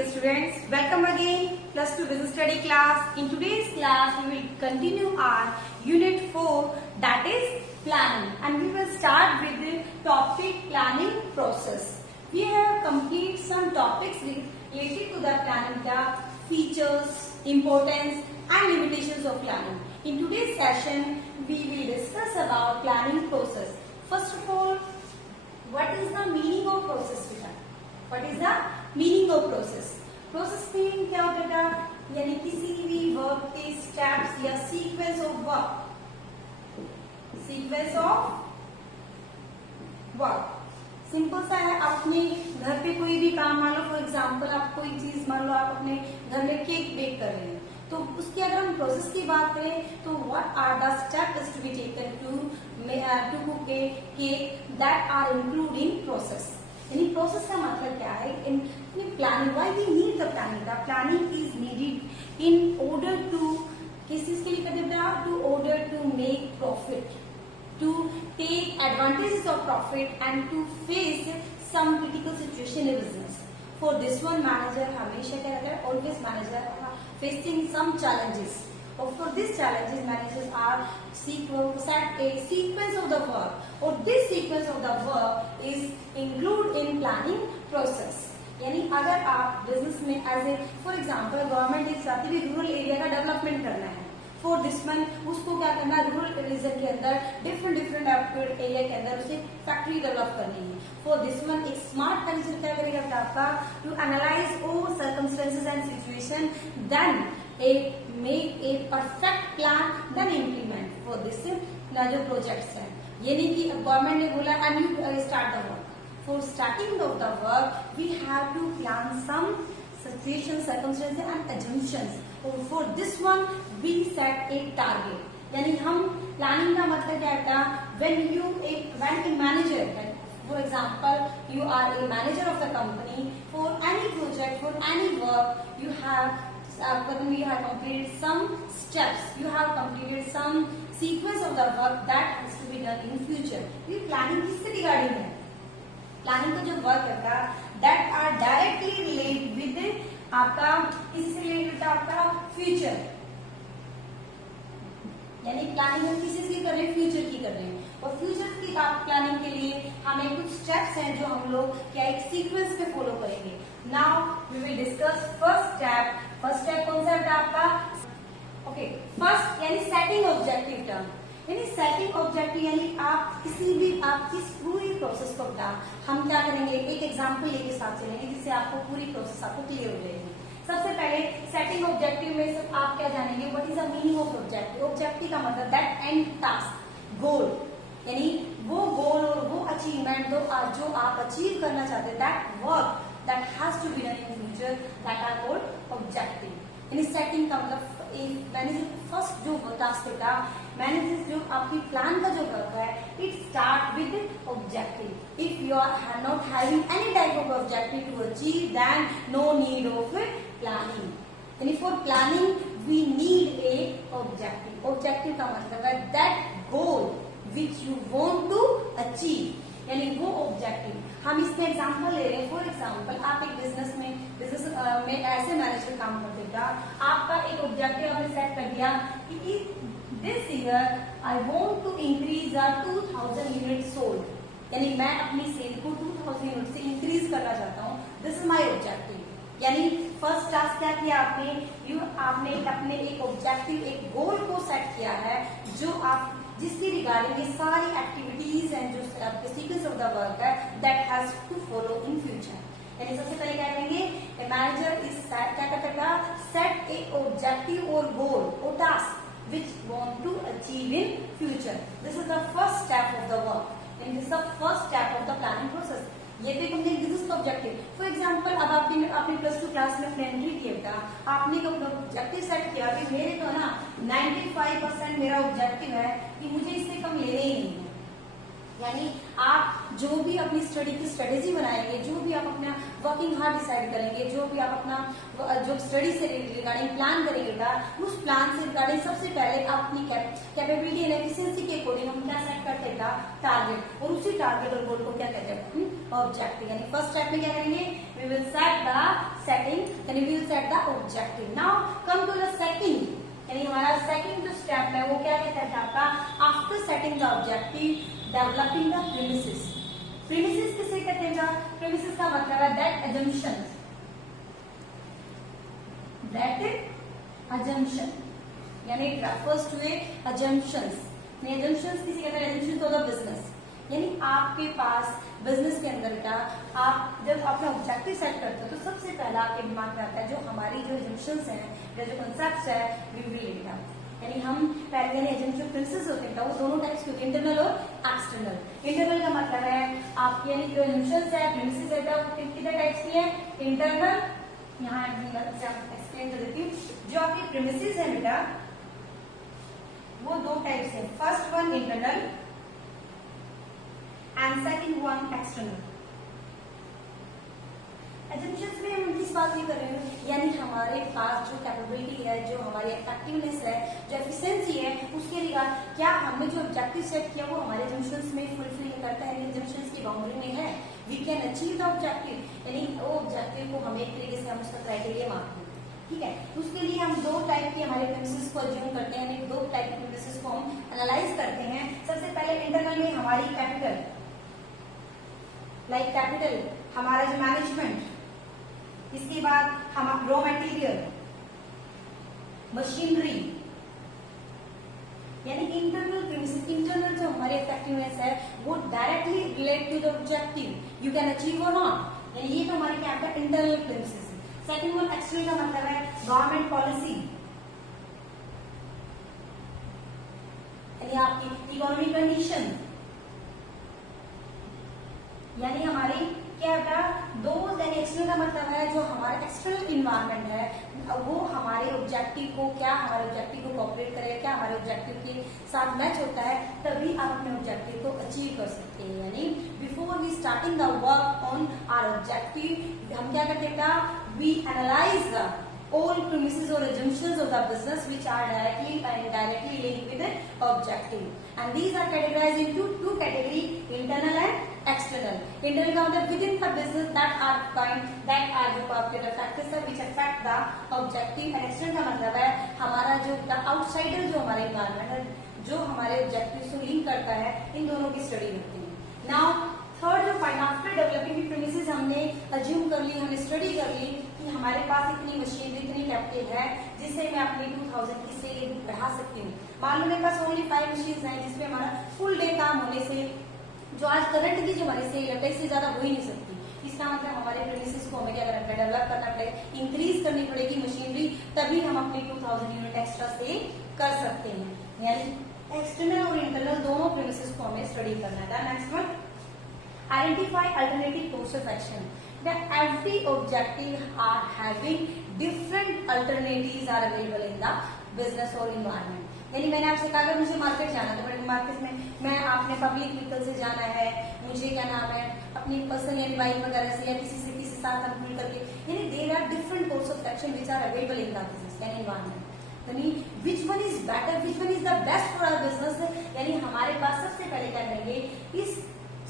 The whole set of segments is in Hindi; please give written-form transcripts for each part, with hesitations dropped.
dear students, welcome again plus 2 business study class. In today's class we will continue our unit 4, that is planning, and we will start with the topic planning process. We have completed some topics related to the planning, the features, importance and limitations of planning. In today's session we will discuss about planning process. First of all, what is the meaning of process बेटा? What is the meaning of process? Process meaning क्या हो बेटा? यानी किसी भी वर्क के स्टेप्स या सीक्वेंस ऑफ वर्क सिंपल सा है. अपने घर पे कोई भी काम, मान लो फॉर एग्जांपल आप कोई चीज, मान लो आप अपने घर में केक बेक कर रहे हैं, तो उसकी अगर हम प्रोसेस की बात करें तो what are the steps to be taken to cook a cake that are include in process. यानी प्रोसेस का मतलब क्या है? In planning, why we need the planning? The planning is needed in order to, किस चीज के लिए करते हैं? To order to make profit, to take advantages of profit and to face some critical situation in business. For this one, manager हमेशा क्या रहता है? Always manager facing some challenges. Or for these challenges, managers are set a sequence of the work. Or this sequence of the work is include in planning process. यानी अगर आप बिजनेस में as a for example government एक चाहती है रूरल एरिया का डेवलपमेंट करना है, फॉर दिस वन उसको क्या करना है? रूरल रीजन के अंदर डिफरेंट एरिया के अंदर उसे फैक्ट्री डेवलप करनी है. फॉर दिस वन एक स्मार्ट मैनेजर क्या करेगा आपका? To analyse all circumstances and situation, then make a perfect plan, then implement for this जो प्रोजेक्ट्स हैं. ये नहीं कि गवर्नमेंट ने बोला and you start the work. For starting of the work we have to plan some situation, circumstances and assumptions. For this one we set a target. यानी हम प्लानिंग का मतलब क्या होता है? When a manager, for example, you are a manager of the company, for any project, for any work, you have completed some steps, you have completed some sequence of the work that has to be done in future. ये प्लानिंग किससे रिगार्डिंग है? प्लानिंग का जो वर्क है that are directly related with आपका किसी से रिलेटेड आपका फ्यूचर. यानी प्लानिंग हम किसी की कर रहे हैं? फ्यूचर की कर रहे हैं. और फ्यूचर की प्लानिंग के लिए हमें कुछ स्टेप्स हैं जो हम लोग क्या एक सीक्वेंस में फॉलो करेंगे. Now we will discuss first step. First step कौन सा है आपका? ओके, फर्स्ट यानी सेटिंग ऑब्जेक्टिव टर्म. यानी सेटिंग ऑब्जेक्टिव यानी आप किसी भी आपकी पूरी प्रोसेस को बता. हम क्या करेंगे? एक एग्जांपल लेके साथ चलेंगे जिससे आपको पूरी प्रोसेस आपको क्लियर हो जाएगी. सबसे पहले सेटिंग ऑब्जेक्टिव में सब आप क्या जानेंगे? What is the meaning of objective? Objective का मतलब दैट एंड टास्क, गोल. यानी वो गोल और वो अचीवमेंट जो आप अचीव करना चाहते हैं, that work that has to be done in future, that are called objective. यानी सेटिंग का मतलब मैनेजर फर्स्ट जो टास्क होता है, मैनेजर जो आपकी प्लान का जो वर्क है, it start with objective. If you are not having any type of objective to achieve, then no need of planning. यानी for planning we need a objective. Objective का मतलब है that goal which you want to achieve. यानी वो ऑब्जेक्टिव. हम इसमें एग्जांपल ले रहे हैं. फॉर एग्जांपल आप एक बिजनेस में ऐसे मैनेजर काम करते हैं, आपका एक ऑब्जेक्टिव आपने सेट कर दिया कि this year I want to increase 2000 unit sold. यानी मैं अपनी सेल को 2000 यूनिट से इंक्रीज करना चाहता हूँ. This is my objective. यानी फर्स्ट टास्क क्या किया आपने अपने एक ऑब्जेक्टिव, एक गोल को सेट किया है जो आप जिसकी रिगार्डिंग ये सारी एक्टिविटीज हैं जो आपके सीक्वेंस ऑफ द वर्क है, that has to follow in future. यानी सबसे पहले क्या करेंगे? मैनेजर इज क्या करता? सेट ए ऑब्जेक्टिव और गोल और task which want to achieve in future. This is the first step of the work. And this is the first step of the planning process. ये तो हमने बिजनेस का ऑब्जेक्टिव. फॉर एग्जांपल अब आपने प्लस 2 क्लास में फ्रेंडली किया था, आपने ऑब्जेक्टिव सेट किया कि मेरे तो ना 95% मेरा ऑब्जेक्टिव है कि मुझे इससे कम लेने ही नहीं है. यानी आप जो भी अपनी स्टडी की स्ट्रेटेजी बनाएंगे, जो भी आप अपना वर्किंग हार्ड डिसाइड करेंगे, जो भी आप अपना जो स्टडी से रिगार्डिंग प्लान करेंगे, उस प्लान से रिगार्डिंग सबसे पहले आप अपनी कैपेबिलिटी एंड एफिशिएंसी के अकॉर्डिंग हम क्या सेट करते हैं? टारगेट. और उसी टारगेट और गोल को क्या कहते हैं? ऑब्जेक्टिव। यानी फर्स्ट स्टेप में क्या करेंगे, we will set the setting, यानी we will set the objective. Now come to the second, यानी हमारा सेकंड जो स्टेप है वो क्या कहता है आपका, after setting the objective developing the premises. Premises किसे कहते हैं, प्रीमिसेस का मतलब है दैट अजम्पशंस, दैट assumption, यानी it refers to a assumptions। assumptions किसी कहते हैं, assumptions of the business, यानी आपके पास बिजनेस के अंदर का आप जब अपना ऑब्जेक्टिव सेट करते हो तो सबसे पहला आपके दिमाग में आता है जो हमारी जो assumptions हैं, जो कॉन्सेप्ट्स है, वी विल रीड डाउन। यानी हम पहले यानी assumption प्रिंसिपल्स होते हैं वो दोनों टाइप्स के होते हैं, इंटरनल और एक्सटर्नल। इंटरनल का मतलब है आपकी यानी जो assumptions है, प्रिमिसेस है, वो कितने टाइप्स की है, इंटरनल, यहाँ एक्सप्लेन कर देती हूँ। जो आपकी प्रीमिसेस है बेटा वो दो टाइप्स है, first one internal and second one external. Assumptions में हम किस बात की कर रहे हैं, यानी हमारे पास जो कैपेबिलिटी है, जो हमारी इफेक्टिवनेस है, जो एफिशिएंसी है, उसके लिए क्या हमने जो ऑब्जेक्टिव सेट किया वो हमारे एजम्पशंस में फुलफिल करता है, एजम्पशंस की बाउंड्री में है, we can achieve the objective, यानी वो ऑब्जेक्टिव को हम एक तरीके से हम उसका क्राइटेरिया मानते हैं। ठीक है, उसके लिए हम दो टाइप की हमारे प्रीमिसेस को अज्यूम करते हैं, यानी दो टाइप की प्रीमिसेस को हम एनालाइज करते हैं। सबसे पहले इंटरनल में हमारी कैपिटल, लाइक कैपिटल हमारा जो मैनेजमेंट, इसके बाद हम रॉ मटेरियल, मशीनरी, यानी इंटरनल प्रीमिसेस। इंटरनल जो हमारी इफेक्टिवनेस है वो directly relate to the objective you can achieve और नॉट, यानी ये तो हमारी क्या है, internal premises. Second one external का मतलब है गवर्नमेंट पॉलिसी, यानी आपकी इकोनॉमिक कंडीशन, यानी हमारी क्या है दो, यानी एक्सटर्नल का मतलब है जो हमारा एक्सटर्नल इन्वायरमेंट है वो हमारे ऑब्जेक्टिव को क्या हमारे ऑब्जेक्टिव को कोऑपरेट करेगा, क्या हमारे ऑब्जेक्टिव के साथ मैच होता है, तभी आप अपने ऑब्जेक्टिव को अचीव कर सकते हैं। यानी before we starting the work on our objective हम क्या करते हैं, we analyse the all premises or assumptions of the business which are directly and indirectly linked with the objective, and these are categorized into two category, internal and external। internal का मतलब within the business that are the particular factors which affect the objective, and external का मतलब है हमारा जो outsider जो हमारे environment है, जो हमारे objective से लिंक करता है, इन दोनों की स्टडी करते हैं। now थर्ड जो पॉइंट, आफ्टर डेवलपिंग प्रीमिसेस हमने अज्यूम कर ली, हमने स्टडी कर ली कि हमारे पास इतनी मशीनरी, इतनी कैपिटल है जिससे मैं अपनी 2000 की सेल बढ़ा सकती हूँ। मान लो मेरे पास ओनली 5 मशीन है जिसमें हमारा फुल डे काम होने से जो आज करंट की जो हमारी सेल है इससे ज्यादा हो ही नहीं सकती। इसका मतलब हमारे प्रीमिसेस को हमें क्या करना पड़ेगा, डेवलप करना पड़ेगा, इंक्रीज करनी पड़ेगी मशीनरी, तभी हम अपनी 2000 यूनिट एक्स्ट्रा सेल कर सकते हैं। यानी एक्सटर्नल और इंटरनल दोनों प्रीमिसेस को हमें स्टडी करना है। Next one, identify alternative course of action, that every objective are having different alternatives are available in the business or environment। यानी मैंने आपसे कहा अगर मुझे मार्केट जाना है तो मार्केट में मैं आपने पब्लिक व्हीकल से जाना है, मुझे क्या नाम है अपनी पर्सनल यानी बाइक वगैरह से या किसी साथ अनुकूल करके, यानी there are different course of action which are available in the business यानी एनवायरमेंट। यानी which one is better, which one is the best for our business, यानी हमारे पास सबसे पहले क्या करेंगे, इस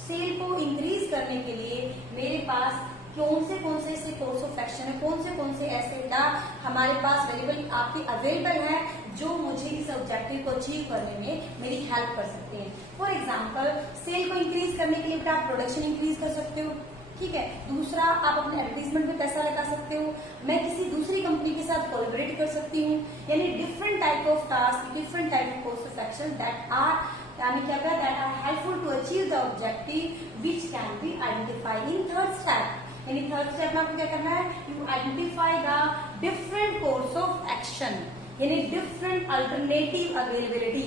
सेल को इंक्रीज करने के लिए मेरे पास कौन से ऐसे कोर्स ऑफ एक्शन है, कौन से ऐसे डेटा हमारे पास अवेलेबल है जो मुझे इस ऑब्जेक्टिव को अचीव करने में मेरी हेल्प कर सकते हैं। फॉर एग्जांपल सेल को इंक्रीज करने के लिए आप प्रोडक्शन इंक्रीज कर सकते हो, ठीक है। दूसरा, आप अपने एडवर्टीजमेंट में पैसा लगा सकते हो, मैं किसी दूसरी कंपनी के साथ कोलैबोरेट कर सकती हूँ, यानी different type of task, different type of course of action that are यानी क्या कहता है that are helpful to achieve the objective which can be identified in third step. यानी थर्ड स्टेप में आपको क्या करना है, you identify the different course of action, यानी different alternative availability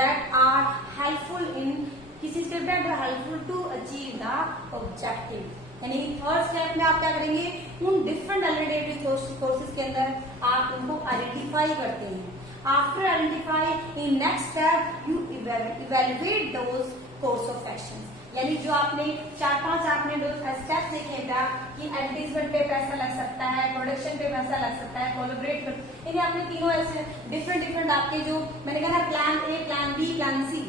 that are helpful in किसी स्टेप में helpful to achieve the objective. यानी थर्ड स्टेप में आप क्या करेंगे, उन डिफरेंट अल्टरनेटिव कोर्सेज के अंदर आप उनको आइडेंटिफाई करते हैं। After identify, in next step you evaluate those course of actions। यानी जो आपने 4-5 आपने स्टेप देखे था कि एडवर्टीजमेंट पे पैसा लग सकता है, प्रोडक्शन पे पैसा लग सकता है, कोलैबोरेट कर, यानी आपने तीनों ऐसे डिफरेंट आपके जो मैंने कहा ना plan A, plan B, plan C,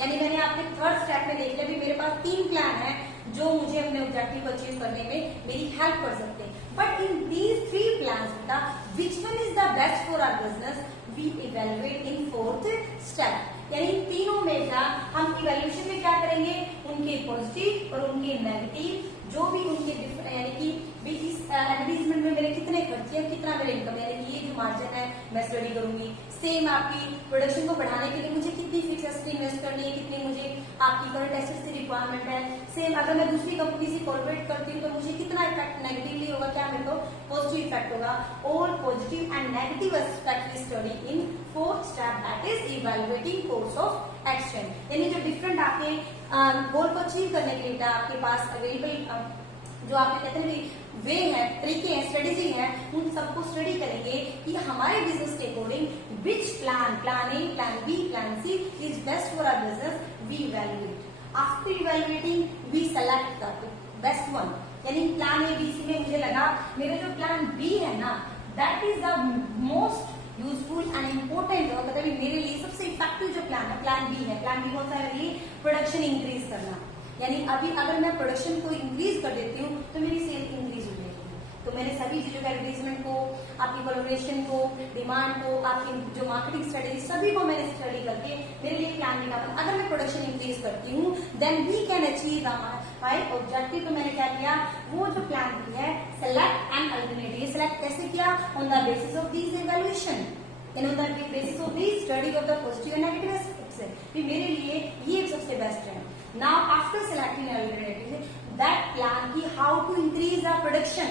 यानी मैंने आपके थर्ड स्टेप में देख लिया भी मेरे पास 3 प्लान है जो मुझे अपने ऑब्जेक्टिव को अचीव करने में मेरी हेल्प कर सकते हैं। बट इन दीज 3 प्लान्स बेटा which one is the best for our business we evaluate in 4th step. यानी इन तीनों में बेटा हम इवेल्यूएशन में क्या करेंगे, उनके पॉजिटिव और उनके नेगेटिव जो भी उनके यानी कि भी इस एडवर्टीजमेंट में मेरे कितने खर्चे हैं, कितना मेरा इनकम, यानी कि ये जो मार्जिन है मैं स्टडी करूंगी। सेम आपकी प्रोडक्शन को बढ़ाने के लिए मुझे कितनी फिक्स एसेट इन्वेस्ट करनी है, कितनी मुझे आपकी करंट एसेट्स की रिक्वायरमेंट है। सेम अगर मैं दूसरी कंपनी से कोलैबोरेट करती हूँ तो मुझे कितना इफेक्ट नेगेटिवली होगा, क्या मेरे को पॉजिटिव इफेक्ट होगा। All positive and negative aspect we study in 4th step that is evaluating course of action. यानी जो डिफरेंट आपके गोल को अचीव करने के लिए आपके पास अवेलेबल जो आपके कहते हैं वे है, तरीके हैं, स्ट्रेटेजी है, उन सबको स्टडी करेंगे कि हमारे बिजनेस के according which plan A, plan B, plan C is best for our business we evaluate. After evaluating we select the best one. यानी प्लान ए बी सी में मुझे लगा मेरा जो प्लान बी है ना that is the most useful and important, और मतलब मेरे लिए सबसे इफेक्टिव जो प्लान है प्लान बी है। प्लान बी कौन सा है, प्रोडक्शन इंक्रीज करना। यानी अभी अगर मैं प्रोडक्शन को इंक्रीज कर देती हूँ तो मेरी सेल इंक्रीज हो जाएगी। तो मैंने सभी चीजों के एडवर्टीजमेंट को, आपकी कोलैबोरेशन को, डिमांड को, आपकी जो मार्केटिंग स्ट्रेटेजी सभी को मैंने स्टडी करके मेरे लिए प्लान निकाला। अगर मैं प्रोडक्शन इंक्रीज करती हूँ then we can achieve my objective. तो मैंने क्या किया, वो जो प्लान भी है सेलेक्ट एंड अल्टरनेटिव। ये सेलेक्ट कैसे किया, on the basis of this evaluation and on the basis of the study of the positive and negative aspects. मेरे लिए ये सबसे बेस्ट है। Now after selecting alternative, that plan ki how to increase the production,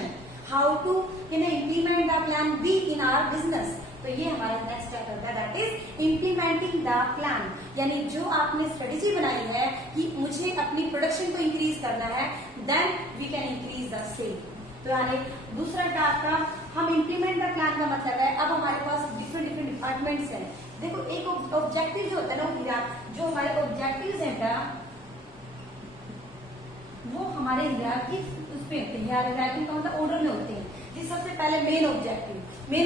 how to implement the plan B in our business. तो ये हमारा नेक्स्ट स्टेप होता है that is implementing the plan. यानी जो आपने स्ट्रेटेजी बनाई है कि मुझे अपनी प्रोडक्शन को इंक्रीज करना है then we can increase the sale. तो यानी दूसरा आपका हम इम्प्लीमेंट द प्लान का मतलब है अब हमारे पास डिफरेंट डिपार्टमेंट्स हैं। देखो एक ऑब्जेक्टिव जो होता है ना, जो हमारे ऑब्जेक्टिव है वो हमारे उस पे का मतलब ऑर्डर में होते हैं। जिस सबसे पहले मेन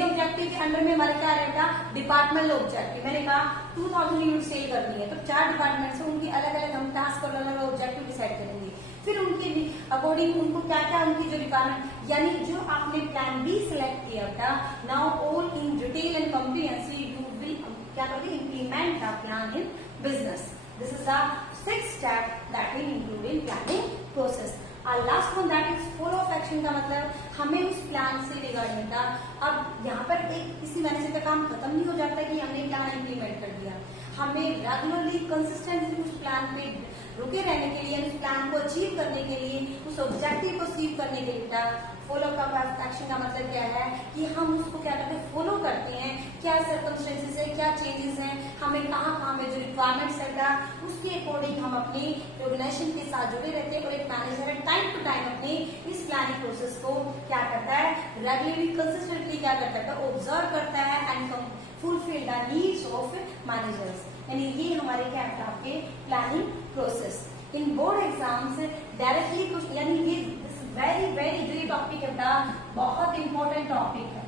ऑब्जेक्टिव के अंडर में हमारे क्या रहेगा, डिपार्टमेंटल ऑब्जेक्टिव। मैंने कहा 2000 यूनिट सेल करनी है तो 4 डिपार्टमेंट से उनकी अलग अलग हम टास्क और अलग अलग ऑब्जेक्टिव डिसाइड करेंगे। फिर उनके अकॉर्डिंग उनको क्या क्या उनकी जो रिक्वायरमेंट, यानी जो आपने प्लान बी सिलेक्ट किया था now all in detail and comprehensive you will क्या करोगे, implement the plan in business. This is the 6th step that will include in planning process. और last one that is follow of action का मतलब हमें उस प्लान से रिगार्डिंग था। अब यहाँ पर एक किसी मैनेजर का काम खत्म नहीं हो जाता कि हमने प्लान इम्प्लीमेंट कर दिया। हमें रेगुलरली कंसिस्टेंटली उस प्लान पे रुके रहने के लिए, उस प्लान को अचीव करने के लिए, उस ऑब्जेक्टिव को अचीव करने के लिए फॉलो अप एक्शन का मतलब क्या है कि हम उसको क्या करते हैं, फॉलो करते हैं। क्या सर्कमस्टेंसेस है, क्या चेंजेस हैं, हमें कहाँ में जो रिक्वायरमेंट्स है उसके अकॉर्डिंग हम अपनी ऑर्गेनाइजेशन के साथ जुड़े रहते हैं। और एक मैनेजर है टाइम टू टाइम अपनी इस प्लानिंग प्रोसेस को क्या करता है, रेगुलरली कंसिस्टेंटली क्या करता है, ऑब्जर्व करता है and fulfil the needs of managers. यानी ये हमारे क्या है आपके प्लानिंग प्रोसेस। इन बोर्ड एग्जाम्स डायरेक्टली कुछ, यानी ये वेरी वेरी ग्रेट टॉपिक है, बहुत इंपॉर्टेंट टॉपिक है।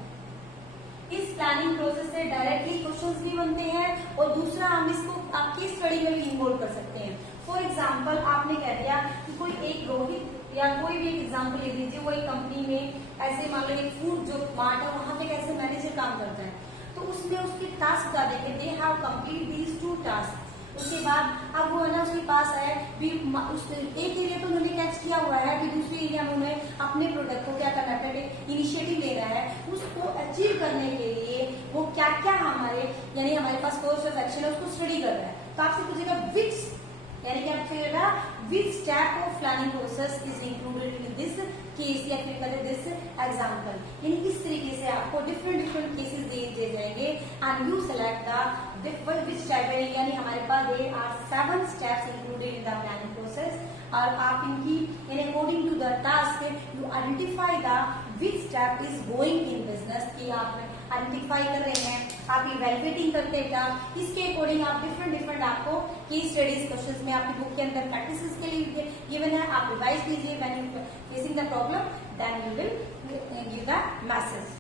इस प्लानिंग प्रोसेस से डायरेक्टली क्वेश्चंस भी बनते हैं और दूसरा हम इसको आपकी स्टडी में भी इन्वॉल्व कर सकते हैं। फॉर एग्जाम्पल आपने कह दिया कि कोई एक रोहित या कोई भी एक एग्जाम्पल ले लीजिए, वो एक कंपनी में ऐसे मान लो एक फूड जो मार्ट है वहां पे कैसे मैनेजर काम करता है, तो उसमें उसके टास्क बता देंगे they have complete these 2 task. उसके बाद अब वो है ना उसके पास है भी एक एरिया तो उन्होंने कैच किया हुआ है कि दूसरे एरिया में उन्हें अपने प्रोडक्ट को क्या करना है, इनिशिएटिव लेना है। उसको अचीव करने के लिए वो क्या क्या हमारे यानी हमारे पास कोर्स ऑफ एक्शन है उसको स्टडी कर रहा है। तो आपसे पूछेगा विच, यानी कि आपसे पूछेगा which step of planning process is included in this case या फिर कहते दिस एग्जाम्पल। यानी इस तरीके से आपको डिफरेंट केसेस दिए जाएंगे and you select the which step, यानी हमारे पास there are 7 steps included in the planning process. और आप इनकी यानी according to the task you identify the which step is going in business, की आप आइडेंटिफाई कर रहे हैं, आप इवेल्युएटिंग करते हैं। इसके अकॉर्डिंग आप डिफरेंट आपको केस स्टडीज क्वेश्चंस में आपकी बुक के अंदर प्रैक्टिस के लिए गिवन है, आप रिवाइज कीजिए। When you facing the problem then you will give the message.